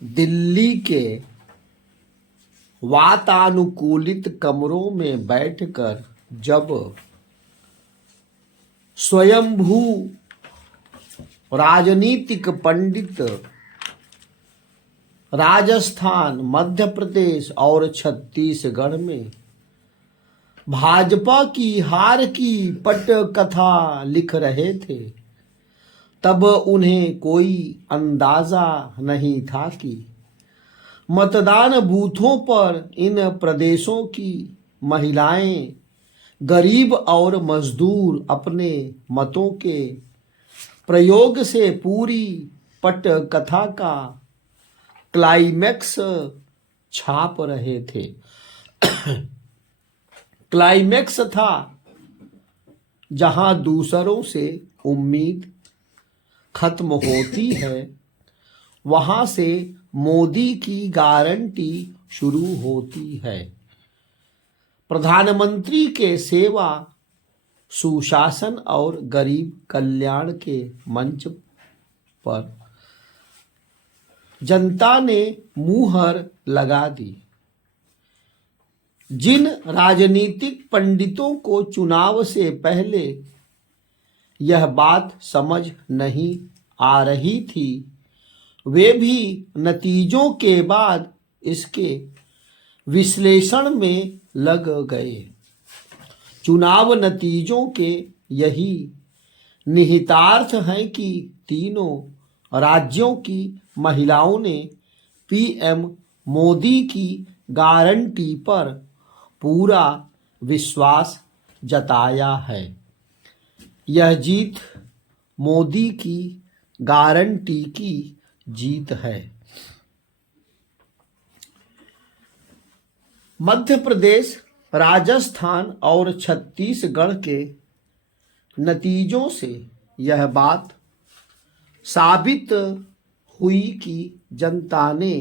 दिल्ली के वातानुकूलित कमरों में बैठकर जब स्वयंभू राजनीतिक पंडित राजस्थान, मध्य प्रदेश और छत्तीसगढ़ में भाजपा की हार की पटकथा लिख रहे थे, तब उन्हें कोई अंदाजा नहीं था कि मतदान बूथों पर इन प्रदेशों की महिलाएं, गरीब और मजदूर अपने मतों के प्रयोग से पूरी पटकथा का क्लाइमैक्स छाप रहे थे। क्लाइमैक्स था जहां दूसरों से उम्मीद खत्म होती है, वहां से मोदी की गारंटी शुरू होती है। प्रधानमंत्री के सेवा, सुशासन और गरीब कल्याण के मंच पर जनता ने मुहर लगा दी। जिन राजनीतिक पंडितों को चुनाव से पहले यह बात समझ नहीं आ रही थी, वे भी नतीजों के बाद इसके विश्लेषण में लग गए। चुनाव नतीजों के यही निहितार्थ हैं कि तीनों राज्यों की महिलाओं ने पीएम मोदी की गारंटी पर पूरा विश्वास जताया है। यह जीत मोदी की गारंटी की जीत है। मध्य प्रदेश, राजस्थान और छत्तीसगढ़ के नतीजों से यह बात साबित हुई कि जनता ने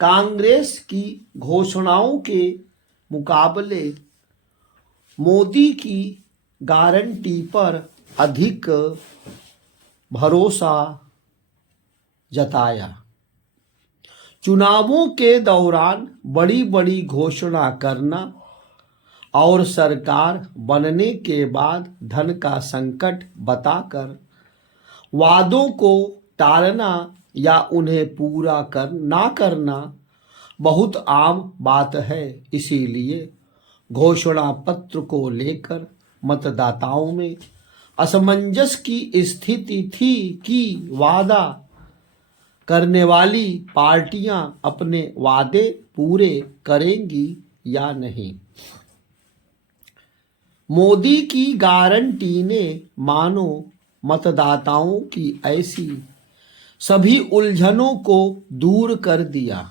कांग्रेस की घोषणाओं के मुकाबले मोदी की गारंटी पर अधिक भरोसा जताया। चुनावों के दौरान बड़ी बड़ी घोषणा करना और सरकार बनने के बाद धन का संकट बताकर वादों को टालना या उन्हें पूरा ना करना बहुत आम बात है। इसीलिए घोषणा पत्र को लेकर मतदाताओं में असमंजस की स्थिति थी कि वादा करने वाली पार्टियां अपने वादे पूरे करेंगी या नहीं। मोदी की गारंटी ने मानो मतदाताओं की ऐसी सभी उलझनों को दूर कर दिया।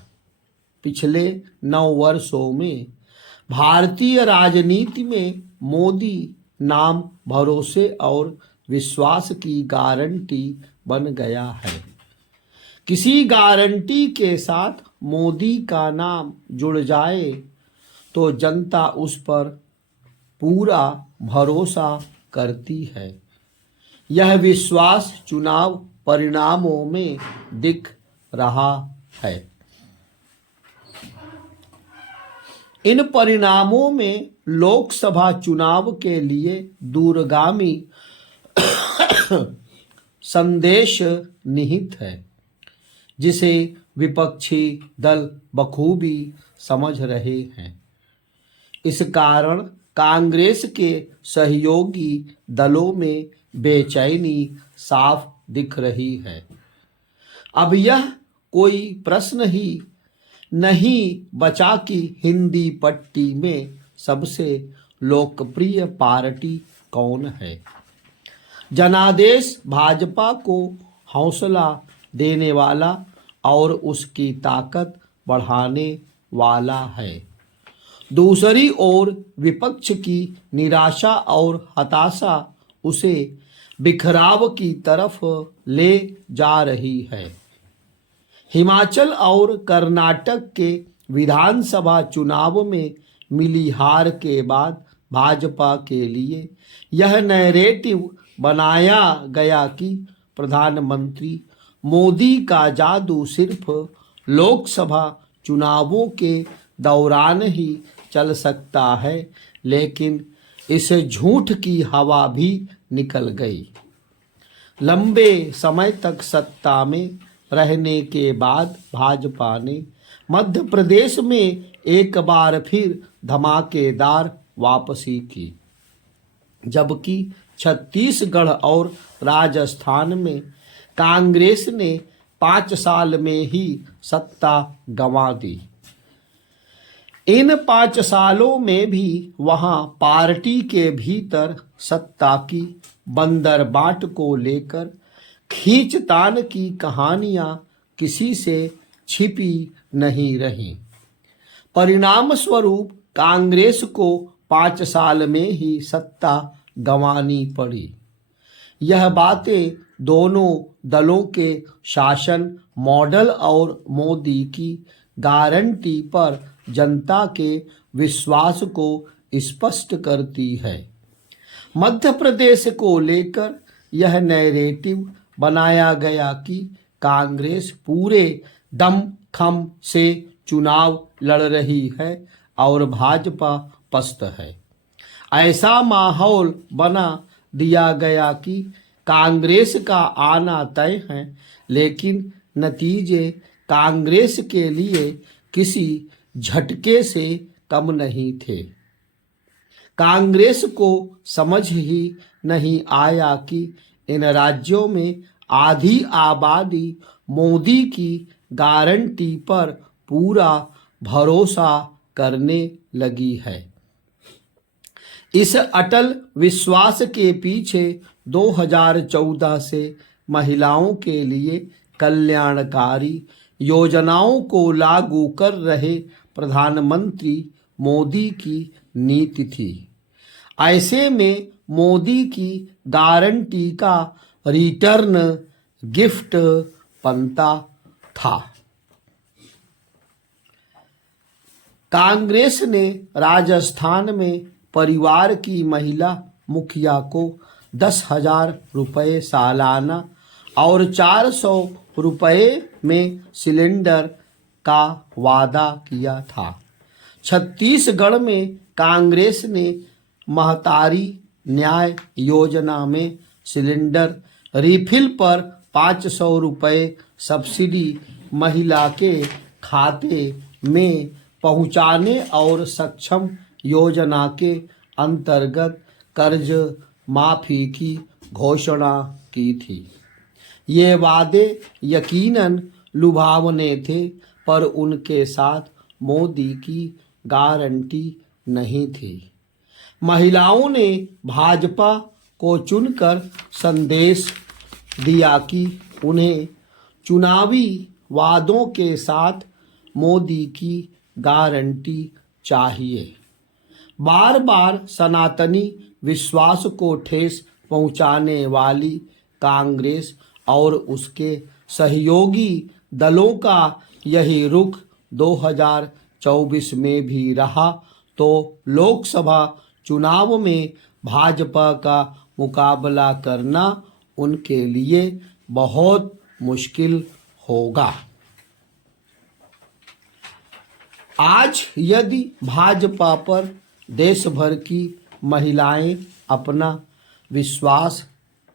पिछले 9 वर्षों में भारतीय राजनीति में मोदी नाम भरोसे और विश्वास की गारंटी बन गया है। किसी गारंटी के साथ मोदी का नाम जुड़ जाए तो जनता उस पर पूरा भरोसा करती है। यह विश्वास चुनाव परिणामों में दिख रहा है। इन परिणामों में लोकसभा चुनाव के लिए दूरगामी संदेश निहित है, जिसे विपक्षी दल बखूबी समझ रहे हैं। इस कारण कांग्रेस के सहयोगी दलों में बेचैनी साफ दिख रही है। अब यह कोई प्रश्न ही नहीं बचा कि हिंदी पट्टी में सबसे लोकप्रिय पार्टी कौन है। जनादेश भाजपा को हौसला देने वाला और उसकी ताकत बढ़ाने वाला है। दूसरी ओर विपक्ष की निराशा और हताशा उसे बिखराव की तरफ ले जा रही है। हिमाचल और कर्नाटक के विधानसभा चुनाव में मिली हार के बाद भाजपा के लिए यह नैरेटिव बनाया गया कि प्रधानमंत्री मोदी का जादू सिर्फ लोकसभा चुनावों के दौरान ही चल सकता है, लेकिन इस झूठ की हवा भी निकल गई। लंबे समय तक सत्ता में रहने के बाद भाजपा ने मध्य प्रदेश में एक बार फिर धमाकेदार वापसी की, जबकि छत्तीसगढ़ और राजस्थान में कांग्रेस ने 5 साल में ही सत्ता गंवा दी। इन 5 सालों में भी वहां पार्टी के भीतर सत्ता की बंदरबाट को लेकर खींचतान की कहानियां किसी से छिपी नहीं रहीं। परिणाम स्वरूप कांग्रेस को 5 साल में ही सत्ता गंवानी पड़ी। यह बातें दोनों दलों के शासन मॉडल और मोदी की गारंटी पर जनता के विश्वास को स्पष्ट करती है। मध्य प्रदेश को लेकर यह नैरेटिव बनाया गया कि कांग्रेस पूरे दमखम से चुनाव लड़ रही है और भाजपा पस्त है। ऐसा माहौल बना दिया गया कि कांग्रेस का आना तय है, लेकिन नतीजे कांग्रेस के लिए किसी झटके से कम नहीं थे। कांग्रेस को समझ ही नहीं आया कि इन राज्यों में आधी आबादी मोदी की गारंटी पर पूरा भरोसा करने लगी है। इस अटल विश्वास के पीछे 2014 से महिलाओं के लिए कल्याणकारी योजनाओं को लागू कर रहे प्रधानमंत्री मोदी की नीति थी। ऐसे में मोदी की गारंटी का रिटर्न गिफ्ट बनता था। कांग्रेस ने राजस्थान में परिवार की महिला मुखिया को 10,000 रुपये सालाना और 400 रुपये में सिलेंडर का वादा किया था। छत्तीसगढ़ में कांग्रेस ने महतारी न्याय योजना में सिलेंडर रिफिल पर 500 रुपये सब्सिडी महिला के खाते में पहुंचाने और सक्षम योजना के अंतर्गत कर्ज माफी की घोषणा की थी। ये वादे यकीनन लुभावने थे, पर उनके साथ मोदी की गारंटी नहीं थी। महिलाओं ने भाजपा को चुनकर संदेश दिया कि उन्हें चुनावी वादों के साथ मोदी की गारंटी चाहिए। बार बार सनातनी विश्वास को ठेस पहुंचाने वाली कांग्रेस और उसके सहयोगी दलों का यही रुख 2024 में भी रहा तो लोकसभा चुनाव में भाजपा का मुकाबला करना उनके लिए बहुत मुश्किल होगा। आज यदि भाजपा पर देश भर की महिलाएं अपना विश्वास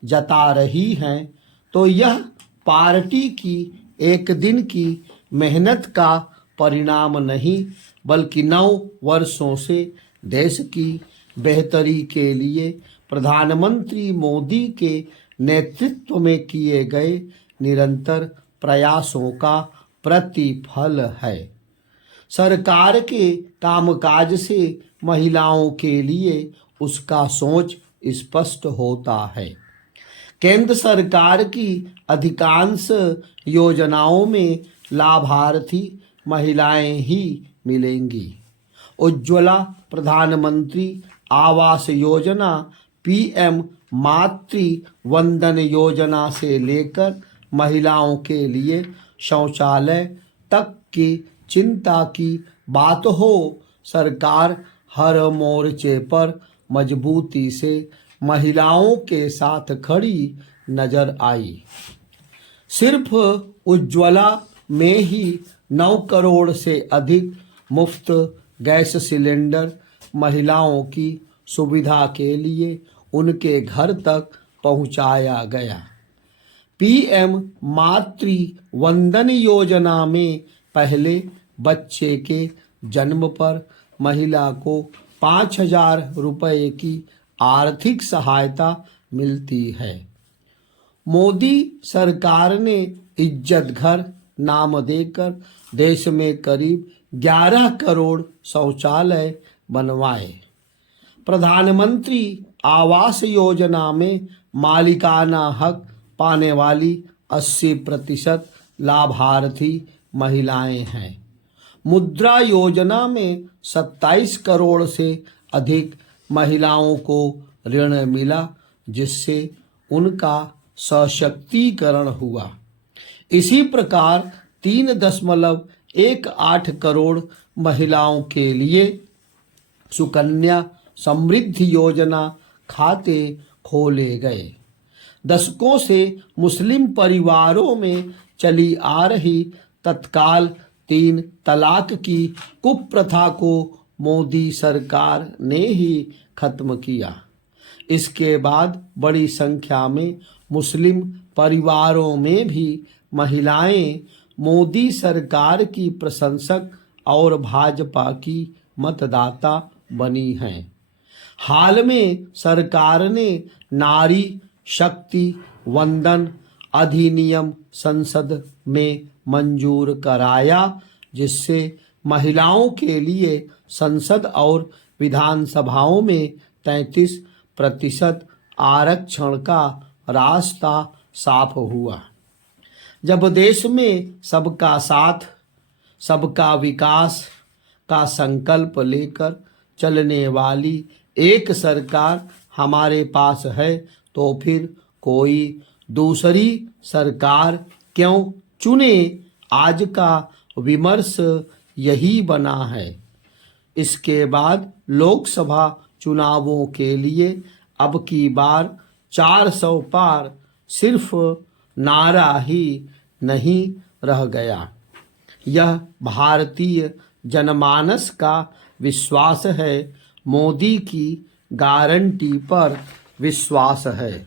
जता रही हैं, तो यह पार्टी की एक दिन की मेहनत का परिणाम नहीं, बल्कि 9 वर्षों से देश की बेहतरी के लिए प्रधानमंत्री मोदी के नेतृत्व में किए गए निरंतर प्रयासों का प्रतिफल है। सरकार के कामकाज से महिलाओं के लिए उसका सोच स्पष्ट होता है। केंद्र सरकार की अधिकांश योजनाओं में लाभार्थी महिलाएं ही मिलेंगी। उज्ज्वला प्रधानमंत्री आवास योजना, पीएम मातृ वंदन योजना से लेकर महिलाओं के लिए शौचालय तक की चिंता की बात हो, सरकार हर मोर्चे पर मजबूती से महिलाओं के साथ खड़ी नजर आई। सिर्फ उज्ज्वला में ही 9 करोड़ से अधिक मुफ्त गैस सिलेंडर महिलाओं की सुविधा के लिए उनके घर तक पहुंचाया गया। पीएम मातृ वंदन योजना में पहले बच्चे के जन्म पर महिला को 5,000 रुपए की आर्थिक सहायता मिलती है। मोदी सरकार ने इज्जत घर नाम देकर देश में करीब 11 करोड़ शौचालय बनवाए। प्रधानमंत्री आवास योजना में मालिकाना हक पाने वाली 80% लाभार्थी महिलाएं हैं। मुद्रा योजना में 27 करोड़ से अधिक महिलाओं को ऋण मिला, जिससे उनका सशक्तिकरण हुआ। इसी प्रकार 3.18 करोड़ महिलाओं के लिए सुकन्या समृद्धि योजना खाते खोले गए। दशकों से मुस्लिम परिवारों में चली आ रही तत्काल 3 तलाक की कुप्रथा को मोदी सरकार ने ही खत्म किया। इसके बाद बड़ी संख्या में मुस्लिम परिवारों में भी महिलाएं मोदी सरकार की प्रशंसक और भाजपा की मतदाता बनी हैं। हाल में सरकार ने नारी शक्ति वंदन अधिनियम संसद में मंजूर कराया, जिससे महिलाओं के लिए संसद और विधानसभाओं में 33% आरक्षण का रास्ता साफ हुआ। जब देश में सबका साथ सबका विकास का संकल्प लेकर चलने वाली एक सरकार हमारे पास है, तो फिर कोई दूसरी सरकार क्यों चुने? आज का विमर्श यही बना है। इसके बाद लोकसभा चुनावों के लिए अब की बार 400 पार सिर्फ नारा ही नहीं रह गया। यह भारतीय जनमानस का विश्वास है, मोदी की गारंटी पर विश्वास है।